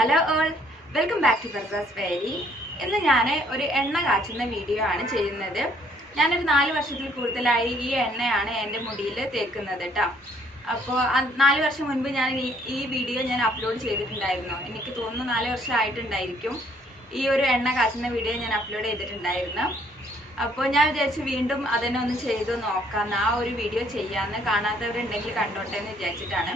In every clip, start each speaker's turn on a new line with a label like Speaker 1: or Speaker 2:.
Speaker 1: Hello all welcome back to ബർസാസ് വേലി ഇന്ന് ഞാൻ ഒരു എണ്ണ കാച്ചുന്ന വീഡിയോ ആണ് ചെയ്യുന്നത്. ഞാനൊരു നാല് വർഷത്തിൽ കൂടുതലായി ഈ എണ്ണയാണ് എന്റെ മുടിയിൽ തേക്കുന്നത് കേട്ടോ അപ്പോൾ നാല് വർഷം മുൻപ് ഞാൻ ഈ വീഡിയോ ഞാൻ അപ്ലോഡ് ചെയ്തിട്ടുണ്ടായിരുന്നു. എനിക്ക് തോന്നുന്നു നാല് വർഷം ആയിട്ടുണ്ടായിരിക്കും ഈ ഒരു എണ്ണ കാച്ചുന്ന വീഡിയോ ഞാൻ അപ്ലോഡ് ചെയ്തിട്ടുണ്ടായിരുന്നു. അപ്പോൾ ഞാൻ വിചാരിച്ചു വീണ്ടും അതന്നെ ഒന്ന് ചെയ്ത് നോക്കാം. ആ ഒരു വീഡിയോ ചെയ്യാമെന്ന് കാണാത്തവരുണ്ടെങ്കിൽ കണ്ടോട്ടെ എന്ന് വിചാരിച്ചിട്ടാണ്.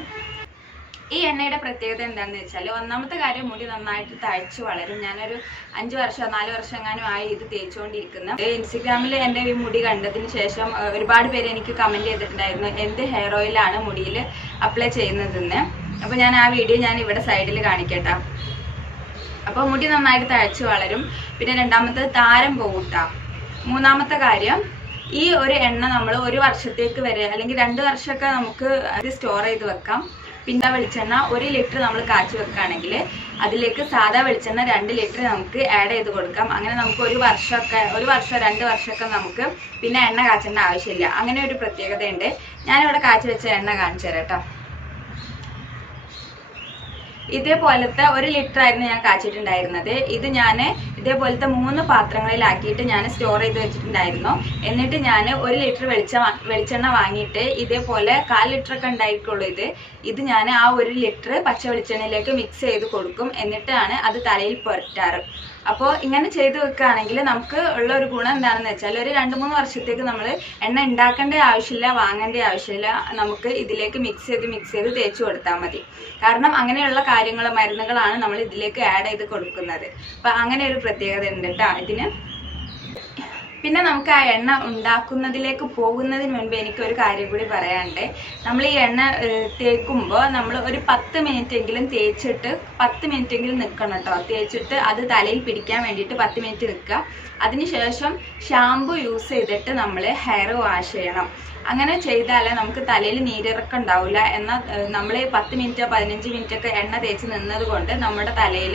Speaker 1: ഈ എണ്ണയുടെ പ്രത്യേകത എന്താണെന്ന് വെച്ചാൽ ഒന്നാമത്തെ കാര്യം മുടി നന്നായിട്ട് തഴച്ചു വളരും. ഞാനൊരു അഞ്ച് വർഷം നാല് വർഷം എങ്ങാനും ആയി ഇത് തേച്ചുകൊണ്ടിരിക്കുന്ന. ഇൻസ്റ്റഗ്രാമിൽ എന്റെ ഈ മുടി കണ്ടതിന് ശേഷം ഒരുപാട് പേര് എനിക്ക് കമന്റ് ചെയ്തിട്ടുണ്ടായിരുന്നു എന്ത് ഹെയർ ഓയിലാണ് മുടിയിൽ അപ്ലൈ ചെയ്യുന്നതെന്ന്. അപ്പോൾ ഞാൻ ആ വീഡിയോ ഞാൻ ഇവിടെ സൈഡിൽ കാണിക്കട്ടെ. അപ്പോൾ മുടി നന്നായിട്ട് തഴച്ചു വളരും. പിന്നെ രണ്ടാമത്തെ താരം പോകൂട്ടാ മൂന്നാമത്തെ കാര്യം ഈ ഒരു എണ്ണ നമ്മൾ ഒരു വർഷത്തേക്ക് വരെ അല്ലെങ്കിൽ രണ്ട് വർഷമൊക്കെ നമുക്ക് അത് സ്റ്റോർ ചെയ്ത് വെക്കാം. പിന്നെ വെളിച്ചെണ്ണ ഒരു ലിറ്റർ നമ്മൾ കാച്ചി വെക്കുകയാണെങ്കിൽ അതിലേക്ക് സാധാ വെളിച്ചെണ്ണ രണ്ട് ലിറ്റർ നമുക്ക് ആഡ് ചെയ്ത് കൊടുക്കാം. അങ്ങനെ നമുക്ക് ഒരു വർഷമൊക്കെ ഒരു വർഷം രണ്ട് വർഷമൊക്കെ നമുക്ക് പിന്നെ എണ്ണ കാച്ചേണ്ട ആവശ്യമില്ല. അങ്ങനെ ഒരു പ്രത്യേകതയുണ്ട്. ഞാനിവിടെ കാച്ചി വെച്ച എണ്ണ കാണിച്ചു തരാം കേട്ടോ. ഇതേപോലത്തെ ഒരു ലിറ്റർ ആയിരുന്നു ഞാൻ കാച്ചിട്ടുണ്ടായിരുന്നത്. ഇത് ഞാൻ ഇതേപോലത്തെ മൂന്ന് പാത്രങ്ങളിലാക്കിയിട്ട് ഞാൻ സ്റ്റോർ ചെയ്ത് വെച്ചിട്ടുണ്ടായിരുന്നു. എന്നിട്ട് ഞാൻ ഒരു ലിറ്റർ വെളിച്ച വെളിച്ചെണ്ണ വാങ്ങിയിട്ട് ഇതേപോലെ കാൽ ലിറ്റർ ഒക്കെ ഉണ്ടായിട്ടുള്ളൂ ഇത്. ഇത് ഞാൻ ആ ഒരു ലിറ്റർ പച്ച വെളിച്ചെണ്ണയിലേക്ക് മിക്സ് ചെയ്ത് കൊടുക്കും. എന്നിട്ടാണ് അത് തലയിൽ പുരട്ടാറ്. അപ്പോൾ ഇങ്ങനെ ചെയ്ത് വെക്കുകയാണെങ്കിൽ നമുക്ക് ഉള്ള ഒരു ഗുണം എന്താണെന്ന് വെച്ചാൽ ഒരു രണ്ട് മൂന്ന് വർഷത്തേക്ക് നമ്മൾ എണ്ണ ഉണ്ടാക്കേണ്ട ആവശ്യമില്ല വാങ്ങേണ്ട ആവശ്യമില്ല. നമുക്ക് ഇതിലേക്ക് മിക്സ് ചെയ്ത് മിക്സ് ചെയ്ത് തേച്ച് കൊടുത്താൽ മതി. കാരണം അങ്ങനെയുള്ള കാര്യങ്ങൾ മരുന്നുകളാണ് നമ്മൾ ഇതിലേക്ക് ആഡ് ചെയ്ത് കൊടുക്കുന്നത്. അപ്പം അങ്ങനെ ഒരു പ്രത്യേകത ഉണ്ട് കേട്ടോ ഇതിന് പിന്നെ നമുക്ക് ആ എണ്ണ ഉണ്ടാക്കുന്നതിലേക്ക് പോകുന്നതിന് മുൻപ് എനിക്ക് ഒരു കാര്യം കൂടി പറയാനുണ്ട്. നമ്മൾ ഈ എണ്ണ തേക്കുമ്പോൾ നമ്മൾ ഒരു പത്ത് മിനിറ്റ് എങ്കിലും തേച്ചിട്ട് പത്ത് മിനിറ്റ് എങ്കിലും നിൽക്കണം കേട്ടോ തേച്ചിട്ട് അത് തലയിൽ പിടിക്കാൻ വേണ്ടിയിട്ട് പത്ത് മിനിറ്റ് നിൽക്കുക. അതിനുശേഷം ഷാമ്പു യൂസ് ചെയ്തിട്ട് നമ്മൾ ഹെയർ വാഷ് ചെയ്യണം. അങ്ങനെ ചെയ്താലേ നമുക്ക് തലയിൽ നീരിറക്കം ഉണ്ടാവില്ല എന്നാൽ നമ്മൾ പത്ത് മിനിറ്റോ പതിനഞ്ച് മിനിറ്റ് ഒക്കെ എണ്ണ തേച്ച് നിന്നത് കൊണ്ട് നമ്മുടെ തലയിൽ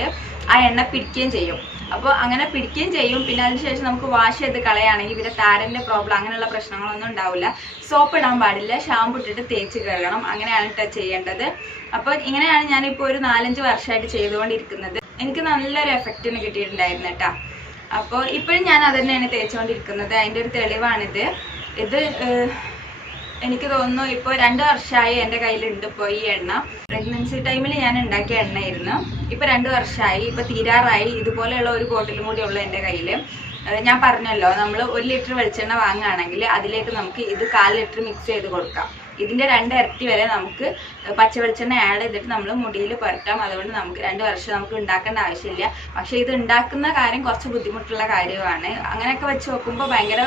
Speaker 1: ആ എണ്ണ പിടിക്കുകയും ചെയ്യും. അപ്പോൾ അങ്ങനെ പിടിക്കുകയും ചെയ്യും. പിന്നെ അതിനുശേഷം നമുക്ക് വാഷ് ചെയ്ത് കളയുകയാണെങ്കിൽ ഇവരെ താരന്റെ പ്രോബ്ലം അങ്ങനെയുള്ള പ്രശ്നങ്ങളൊന്നും ഉണ്ടാവില്ല. സോപ്പ് ഇടാൻ പാടില്ല ഷാമ്പു ഇട്ടിട്ട് തേച്ച് കഴുകണം അങ്ങനെയാണ് കേട്ടോ ചെയ്യേണ്ടത്. അപ്പോൾ ഇങ്ങനെയാണ് ഞാനിപ്പോൾ ഒരു നാലഞ്ച് വർഷമായിട്ട് ചെയ്തുകൊണ്ടിരിക്കുന്നത്. എനിക്ക് നല്ലൊരു എഫക്റ്റിന് കിട്ടിയിട്ടുണ്ടായിരുന്നു കേട്ടോ അപ്പോൾ ഇപ്പോഴും ഞാൻ അത് തന്നെയാണ് തേച്ചുകൊണ്ടിരിക്കുന്നത്. അതിന്റെ ഒരു തെളിവാണിത്. ഇത് എനിക്ക് തോന്നുന്നു ഇപ്പോൾ രണ്ട് വർഷമായി എന്റെ കയ്യിലുണ്ട് ഇപ്പോൾ ഈ എണ്ണ. പ്രഗ്നൻസി ടൈമിൽ ഞാൻ ഉണ്ടാക്കിയ എണ്ണയായിരുന്നു. ഇപ്പോൾ രണ്ട് വർഷമായി ഇപ്പോൾ തീരാറായി. ഇതുപോലെയുള്ള ഒരു ബോട്ടിലും കൂടി ഉള്ളു എന്റെ കയ്യിൽ ഞാൻ പറഞ്ഞല്ലോ നമ്മൾ ഒരു ലിറ്റർ വെളിച്ചെണ്ണ വാങ്ങുകയാണെങ്കിൽ അതിലേക്ക് നമുക്ക് ഇത് കാൽ ലിറ്റർ മിക്സ് ചെയ്ത് കൊടുക്കാം. ഇതിന്റെ രണ്ട് ഇരട്ടി വരെ നമുക്ക് പച്ച വെളിച്ചെണ്ണ ആഡ് ചെയ്തിട്ട് നമ്മൾ മുടിയിൽ പുരട്ടാം. അതുകൊണ്ട് നമുക്ക് രണ്ട് വർഷം നമുക്ക് ഉണ്ടാക്കേണ്ട ആവശ്യമില്ല. പക്ഷേ ഇത് ഉണ്ടാക്കുന്ന കാര്യം കുറച്ച് ബുദ്ധിമുട്ടുള്ള കാര്യമാണ്. അങ്ങനെയൊക്കെ വെച്ച് നോക്കുമ്പോൾ ഭയങ്കര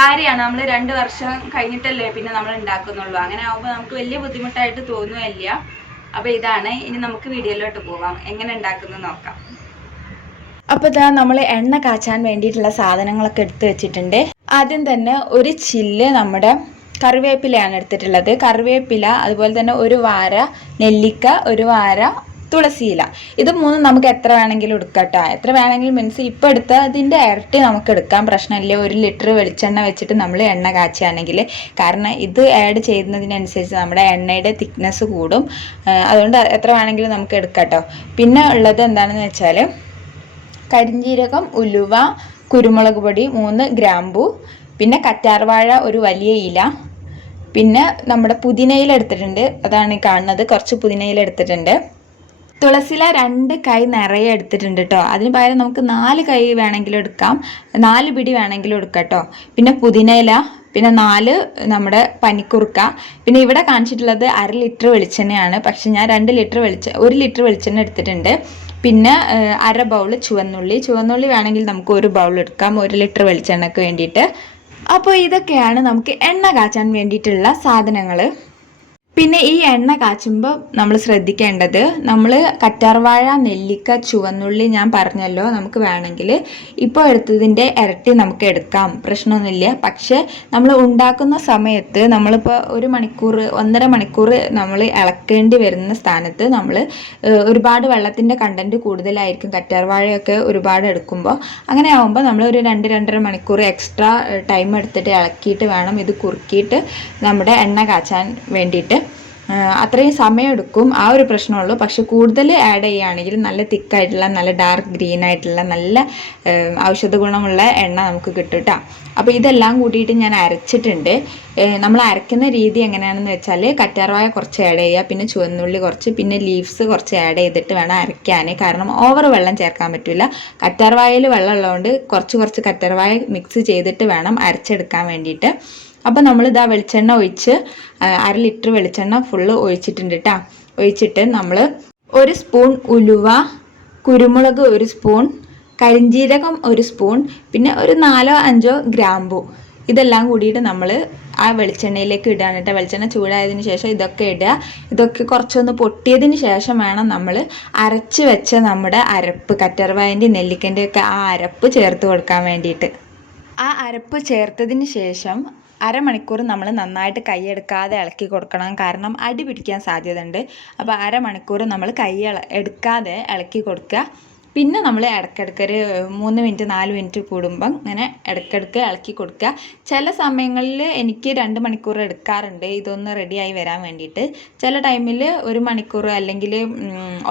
Speaker 1: കാര്യമാണ്. നമ്മൾ രണ്ട് വർഷം കഴിഞ്ഞിട്ടല്ലേ പിന്നെ നമ്മൾ ഉണ്ടാക്കുന്നുള്ളൂ. അങ്ങനെ ആകുമ്പോൾ നമുക്ക് വലിയ ബുദ്ധിമുട്ടായിട്ട് തോന്നുകയില്ല. അപ്പോൾ ഇതാണ്. ഇനി നമുക്ക് വീഡിയോയിലോട്ട് പോവാം. എങ്ങനെ ഉണ്ടാക്കുന്നത് നോക്കാം.
Speaker 2: അപ്പോൾ ഇതാ നമ്മൾ എണ്ണ കാച്ചാൻ വേണ്ടിയിട്ടുള്ള സാധനങ്ങളൊക്കെ എടുത്തു വെച്ചിട്ടുണ്ട്. ആദ്യം തന്നെ ഒരു ചില്ല് നമ്മുടെ കറിവേപ്പിലയാണ് എടുത്തിട്ടുള്ളത്. കറിവേപ്പില അതുപോലെ തന്നെ ഒരു വാര നെല്ലിക്ക ഒരു വാര തുളസിയില. ഇത് മൂന്നും നമുക്ക് എത്ര വേണമെങ്കിലും എടുക്കട്ടോ. എത്ര വേണമെങ്കിലും മീൻസ് ഇപ്പോൾ എടുത്തതിന്റെ ഇരട്ടി നമുക്ക് എടുക്കാൻ പ്രശ്നമില്ല. ഒരു ലിറ്റർ വെളിച്ചെണ്ണ വെച്ചിട്ട് നമ്മൾ എണ്ണ കാച്ചുകയാണെങ്കിൽ കാരണം ഇത് ആഡ് ചെയ്യുന്നതിനനുസരിച്ച് നമ്മുടെ എണ്ണയുടെ തിക്നെസ് കൂടും. അതുകൊണ്ട് എത്ര വേണമെങ്കിലും നമുക്ക് എടുക്കട്ടോ. പിന്നെ ഉള്ളത് എന്താണെന്ന് വെച്ചാൽ കരിഞ്ജീരകം ഉലുവ കുരുമുളക് പൊടി മൂന്ന് ഗ്രാമ്പു പിന്നെ കറ്റാർവാഴ ഒരു വലിയ ഇല. പിന്നെ നമ്മുടെ പുതിനയില എടുത്തിട്ടുണ്ട്. അതാണ് കാണുന്നത്. കുറച്ച് പുതിനയില എടുത്തിട്ടുണ്ട്. തുളസില രണ്ട് കൈ നിറയെ എടുത്തിട്ടുണ്ട് കേട്ടോ അതിന് പകരം നമുക്ക് നാല് കൈ വേണമെങ്കിലും എടുക്കാം. നാല് പിടി വേണമെങ്കിലും എടുക്കാം കേട്ടോ പിന്നെ പുതിനയില പിന്നെ നാല് നമ്മുടെ പനിക്കുറുക്ക. പിന്നെ ഇവിടെ കാണിച്ചിട്ടുള്ളത് അര ലിറ്റർ വെളിച്ചെണ്ണയാണ്. പക്ഷെ ഞാൻ രണ്ട് ലിറ്റർ വെളിച്ച ഒരു ലിറ്റർ വെളിച്ചെണ്ണ എടുത്തിട്ടുണ്ട്. പിന്നെ അര ബൗൾ ചുവന്നുള്ളി. ചുവന്നുള്ളി വേണമെങ്കിൽ നമുക്ക് ഒരു ബൗൾ എടുക്കാം ഒരു ലിറ്റർ വെളിച്ചെണ്ണയ്ക്ക് വേണ്ടിയിട്ട്. അപ്പോൾ ഇതൊക്കെയാണ് നമുക്ക് എണ്ണ കാച്ചാൻ വേണ്ടിയിട്ടുള്ള സാധനങ്ങൾ പിന്നെ ഈ എണ്ണ കാച്ചുമ്പോൾ നമ്മൾ ശ്രദ്ധിക്കേണ്ടത് നമ്മൾ കറ്റാർവാഴ നെല്ലിക്ക ചുവന്നുള്ളി ഞാൻ പറഞ്ഞല്ലോ നമുക്ക് വേണമെങ്കിൽ ഇപ്പോൾ എടുത്തതിന്റെ ഇരട്ടി നമുക്ക് എടുക്കാം. പ്രശ്നമൊന്നുമില്ല. പക്ഷേ നമ്മൾ ഉണ്ടാക്കുന്ന സമയത്ത് നമ്മളിപ്പോൾ ഒരു മണിക്കൂർ ഒന്നര മണിക്കൂർ നമ്മൾ ഇളക്കേണ്ടി വരുന്ന സ്ഥാനത്ത് നമ്മൾ ഒരുപാട് വെള്ളത്തിന്റെ കണ്ടന്റ് കൂടുതലായിരിക്കും. കറ്റാർവാഴയൊക്കെ ഒരുപാട് എടുക്കുമ്പോൾ അങ്ങനെ ആകുമ്പോൾ നമ്മൾ ഒരു രണ്ട് രണ്ടര മണിക്കൂർ എക്സ്ട്രാ ടൈം എടുത്തിട്ട് ഇളക്കിയിട്ട് വേണം ഇത് കുറുക്കിയിട്ട് നമ്മുടെ എണ്ണ കാച്ചാൻ വേണ്ടിയിട്ട്. അത്രയും സമയമെടുക്കും. ആ ഒരു പ്രശ്നമുള്ളൂ. പക്ഷെ കൂടുതൽ ആഡ് ചെയ്യുകയാണെങ്കിൽ നല്ല തിക്കായിട്ടുള്ള നല്ല ഡാർക്ക് ഗ്രീൻ ആയിട്ടുള്ള നല്ല ഔഷധ ഗുണമുള്ള എണ്ണ നമുക്ക് കിട്ടും കേട്ടോ. അപ്പോൾ ഇതെല്ലാം കൂട്ടിയിട്ട് ഞാൻ അരച്ചിട്ടുണ്ട്. നമ്മൾ അരയ്ക്കുന്ന രീതി എങ്ങനെയാണെന്ന് വെച്ചാൽ കറ്റാർവായ കുറച്ച് ആഡ് ചെയ്യുക പിന്നെ ചുവന്നുള്ളി കുറച്ച് പിന്നെ ലീവ്സ് കുറച്ച് ആഡ് ചെയ്തിട്ട് വേണം അരയ്ക്കാൻ കാരണം ഓവർ വെള്ളം ചേർക്കാൻ പറ്റില്ല കറ്റാർവായയിൽ വെള്ളം ഉള്ളതുകൊണ്ട് കുറച്ച് കുറച്ച് കറ്റാർവായ മിക്സ് ചെയ്തിട്ട് വേണം അരച്ചെടുക്കാൻ വേണ്ടിയിട്ട്. അപ്പോൾ നമ്മൾ ഇതാ വെളിച്ചെണ്ണ ഒഴിച്ച് അര ലിറ്റർ വെളിച്ചെണ്ണ ഫുള്ള് ഒഴിച്ചിട്ടുണ്ട് കേട്ടോ ഒഴിച്ചിട്ട് നമ്മൾ ഒരു സ്പൂൺ ഉലുവ കുരുമുളക് ഒരു സ്പൂൺ കരിഞ്ചീരകം ഒരു സ്പൂൺ പിന്നെ ഒരു നാലോ അഞ്ചോ ഗ്രാമ്പു. ഇതെല്ലാം കൂടിയിട്ട് നമ്മൾ ആ വെളിച്ചെണ്ണയിലേക്ക് ഇടുകയാണ് കേട്ടോ വെളിച്ചെണ്ണ ചൂടായതിന് ശേഷം ഇതൊക്കെ ഇടുക. ഇതൊക്കെ കുറച്ചൊന്ന് പൊട്ടിയതിന് ശേഷം വേണം നമ്മൾ അരച്ച് വെച്ച നമ്മുടെ അരപ്പ് കറ്റർവായന്റെ നെല്ലിക്കന്റെ ഒക്കെ ആ അരപ്പ് ചേർത്ത് കൊടുക്കാൻ വേണ്ടിയിട്ട്. ആ അരപ്പ് ചേർത്തതിന് ശേഷം അരമണിക്കൂർ നമ്മൾ നന്നായിട്ട് കൈയെടുക്കാതെ ഇളക്കി കൊടുക്കണം. കാരണം അടി പിടിക്കാൻ സാധ്യതയുണ്ട്. അപ്പോൾ അരമണിക്കൂർ നമ്മൾ കൈ എടുക്കാതെ ഇളക്കി കൊടുക്കുക. പിന്നെ നമ്മൾ ഇടയ്ക്കിടയ്ക്ക് ഒരു മൂന്ന് മിനിറ്റ് നാല് മിനിറ്റ് കൂടുമ്പം ഇങ്ങനെ ഇടയ്ക്കിടയ്ക്ക് ഇളക്കി കൊടുക്കുക. ചില സമയങ്ങളിൽ എനിക്ക് രണ്ട് മണിക്കൂർ എടുക്കാറുണ്ട്. ഇതൊന്ന് റെഡിയായി വരാൻ വേണ്ടിയിട്ട്. ചില ടൈമിൽ ഒരു മണിക്കൂർ അല്ലെങ്കിൽ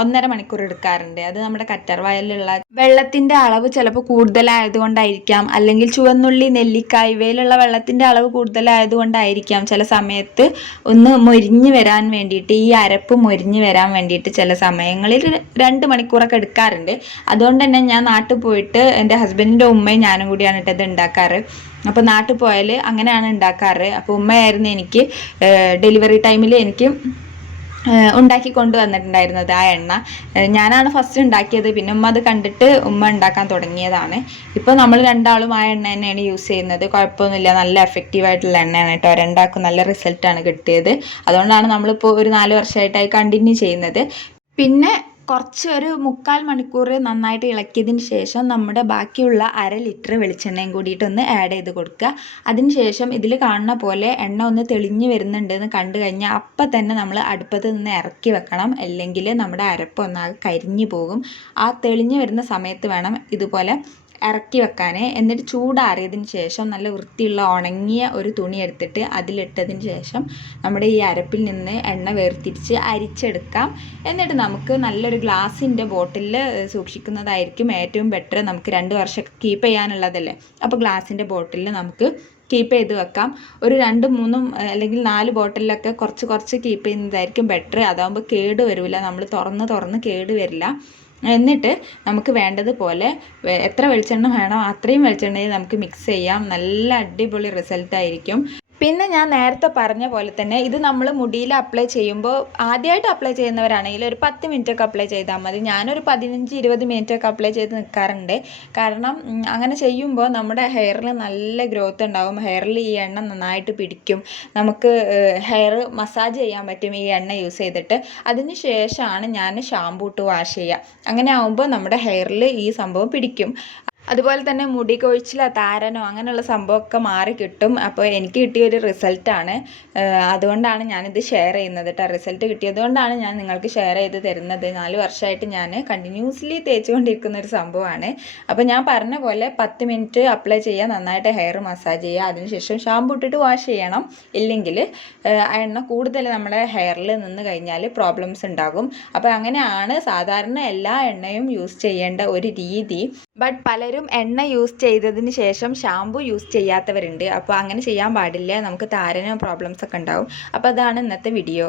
Speaker 2: ഒന്നര മണിക്കൂർ എടുക്കാറുണ്ട്. അത് നമ്മുടെ കറ്റർ വയലിലുള്ള വെള്ളത്തിന്റെ അളവ് ചിലപ്പോൾ കൂടുതലായതുകൊണ്ടായിരിക്കാം. അല്ലെങ്കിൽ ചുവന്നുള്ളി നെല്ലിക്ക ഇവയിലുള്ള വെള്ളത്തിന്റെ അളവ് കൂടുതലായതുകൊണ്ടായിരിക്കാം ചില സമയത്ത് ഒന്ന് മൊരിഞ്ഞ് വരാൻ വേണ്ടിയിട്ട് ഈ അരപ്പ് മൊരിഞ്ഞ് വരാൻ വേണ്ടിയിട്ട് ചില സമയങ്ങളിൽ രണ്ട് മണിക്കൂറൊക്കെ എടുക്കാറുണ്ട്. അതുകൊണ്ട് തന്നെ ഞാൻ നാട്ടിൽ പോയിട്ട് എന്റെ ഹസ്ബൻഡിന്റെ ഉമ്മയും ഞാനും കൂടിയാണ് ഇത് ഉണ്ടാക്കാറ്. അപ്പോൾ നാട്ടിൽ പോയാൽ അങ്ങനെയാണ് ഉണ്ടാക്കാറ്. അപ്പോൾ ഉമ്മയായിരുന്നു എനിക്ക് ഡെലിവറി ടൈമിൽ എനിക്ക് ഉണ്ടാക്കി കൊണ്ടുവന്നിട്ടുണ്ടായിരുന്നത് ആ എണ്ണ. ഞാനാണ് ഫസ്റ്റ് ഉണ്ടാക്കിയത്. പിന്നെ ഉമ്മ അത് കണ്ടിട്ട് ഉമ്മ ഉണ്ടാക്കാൻ തുടങ്ങിയതാണ്. ഇപ്പോൾ നമ്മൾ രണ്ടാളും ആ എണ്ണ തന്നെയാണ് യൂസ് ചെയ്യുന്നത്. കുഴപ്പമൊന്നുമില്ല. നല്ല എഫക്റ്റീവ് ആയിട്ടുള്ള എണ്ണയാണ് കേട്ടോ. രണ്ടാൾക്കും നല്ല റിസൾട്ടാണ് കിട്ടിയത്. അതുകൊണ്ടാണ് നമ്മളിപ്പോൾ ഒരു നാല് വർഷമായിട്ടായി കണ്ടിന്യൂ ചെയ്യുന്നത്. പിന്നെ കുറച്ച് ഒരു മുക്കാൽ മണിക്കൂർ നന്നായിട്ട് ഇളക്കിയതിന് ശേഷം നമ്മുടെ ബാക്കിയുള്ള അര ലിറ്റർ വെളിച്ചെണ്ണയും കൂടിയിട്ടൊന്ന് ആഡ് ചെയ്ത് കൊടുക്കുക. അതിന് ശേഷം ഇതിൽ കാണുന്ന പോലെ എണ്ണ ഒന്ന് തെളിഞ്ഞ് വരുന്നുണ്ടെന്ന് കണ്ടു കഴിഞ്ഞാൽ അപ്പം തന്നെ നമ്മൾ അടുപ്പത്ത് നിന്ന് ഇറക്കി വെക്കണം. അല്ലെങ്കിൽ നമ്മുടെ അരപ്പൊന്നാകെ കരിഞ്ഞു പോകും. ആ തെളിഞ്ഞ് വരുന്ന സമയത്ത് വേണം ഇതുപോലെ ഇറക്കി വെക്കാൻ എന്നിട്ട് ചൂടാറിയതിന് ശേഷം നല്ല വൃത്തിയുള്ള ഉണങ്ങിയ ഒരു തുണി എടുത്തിട്ട് അതിലിട്ടതിന് ശേഷം നമ്മുടെ ഈ അരപ്പിൽ നിന്ന് എണ്ണ വേർതിരിച്ച് അരിച്ചെടുക്കാം. എന്നിട്ട് നമുക്ക് നല്ലൊരു ഗ്ലാസിന്റെ ബോട്ടിലിൽ സൂക്ഷിക്കുന്നതായിരിക്കും ഏറ്റവും ബെറ്റർ നമുക്ക് രണ്ട് വർഷം കീപ്പ് ചെയ്യാനുള്ളതല്ലേ. അപ്പോൾ ഗ്ലാസിന്റെ ബോട്ടിലിൽ നമുക്ക് കീപ്പ് ചെയ്ത് വെക്കാം. ഒരു രണ്ട് മൂന്നും അല്ലെങ്കിൽ നാല് ബോട്ടിലൊക്കെ കുറച്ച് കുറച്ച് കീപ്പ് ചെയ്യുന്നതായിരിക്കും ബെറ്റർ അതാകുമ്പോൾ കേട് വരില്ല. നമ്മൾ തുറന്ന് തുറന്ന് കേട് വരില്ല. എന്നിട്ട് നമുക്ക് വേണ്ടതുപോലെ എത്ര വെളിച്ചെണ്ണ വേണോ അത്രയും വെളിച്ചെണ്ണയിൽ നമുക്ക് മിക്സ് ചെയ്യാം. നല്ല അടിപൊളി റിസൾട്ട് ആയിരിക്കും. പിന്നെ ഞാൻ നേരത്തെ പറഞ്ഞ പോലെ തന്നെ ഇത് നമ്മൾ മുടിയിൽ അപ്ലൈ ചെയ്യുമ്പോൾ ആദ്യമായിട്ട് അപ്ലൈ ചെയ്യുന്നവരാണെങ്കിൽ ഒരു പത്ത് മിനിറ്റ് ഒക്കെ അപ്ലൈ ചെയ്താൽ മതി. ഞാനൊരു പതിനഞ്ച് ഇരുപത് മിനിറ്റ് ഒക്കെ അപ്ലൈ ചെയ്ത് നിൽക്കാറുണ്ട് കാരണം അങ്ങനെ ചെയ്യുമ്പോൾ നമ്മുടെ ഹെയറിൽ നല്ല ഗ്രോത്ത് ഉണ്ടാവും. ഹെയറിൽ ഈ എണ്ണ നന്നായിട്ട് പിടിക്കും. നമുക്ക് ഹെയർ മസാജ് ചെയ്യാൻ പറ്റും ഈ എണ്ണ യൂസ് ചെയ്തിട്ട്. അതിന് ശേഷമാണ് ഞാൻ ഷാമ്പൂ ഇട്ട് വാഷ് ചെയ്യുക. അങ്ങനെ ആവുമ്പോൾ നമ്മുടെ ഹെയറിൽ ഈ സംഭവം പിടിക്കും. അതുപോലെ തന്നെ മുടി കൊഴിച്ചിലോ താരനോ അങ്ങനെയുള്ള സംഭവമൊക്കെ മാറി കിട്ടും. അപ്പോൾ എനിക്ക് കിട്ടിയ ഒരു റിസൾട്ടാണ് അതുകൊണ്ടാണ് ഞാനിത് ഷെയർ ചെയ്യുന്നത് കേട്ടോ റിസൾട്ട് കിട്ടിയതുകൊണ്ടാണ് ഞാൻ നിങ്ങൾക്ക് ഷെയർ ചെയ്ത് തരുന്നത്. നാല് വർഷമായിട്ട് ഞാൻ കണ്ടിന്യൂസ്ലി തേച്ചുകൊണ്ടിരിക്കുന്ന ഒരു സംഭവമാണ്. അപ്പോൾ ഞാൻ പറഞ്ഞ പോലെ പത്ത് മിനിറ്റ് അപ്ലൈ ചെയ്യുക നന്നായിട്ട് ഹെയർ മസാജ് ചെയ്യുക അതിനുശേഷം ഷാമ്പു ഇട്ടിട്ട് വാഷ് ചെയ്യണം. ഇല്ലെങ്കിൽ എണ്ണ കൂടുതൽ നമ്മുടെ ഹെയറിൽ നിന്ന് കഴിഞ്ഞാൽ പ്രോബ്ലംസ് ഉണ്ടാകും. അപ്പോൾ അങ്ങനെയാണ് സാധാരണ എല്ലാ എണ്ണയും യൂസ് ചെയ്യേണ്ട ഒരു രീതി. ബട്ട് പലരും എണ്ണ യൂസ് ചെയ്തതിന് ശേഷം ഷാമ്പു യൂസ് ചെയ്യാത്തവരുണ്ട്. അപ്പോൾ അങ്ങനെ ചെയ്യാൻ പാടില്ല. നമുക്ക് താരനും പ്രോബ്ലംസ് ഒക്കെ ഉണ്ടാവും. അപ്പോൾ അതാണ് ഇന്നത്തെ വീഡിയോ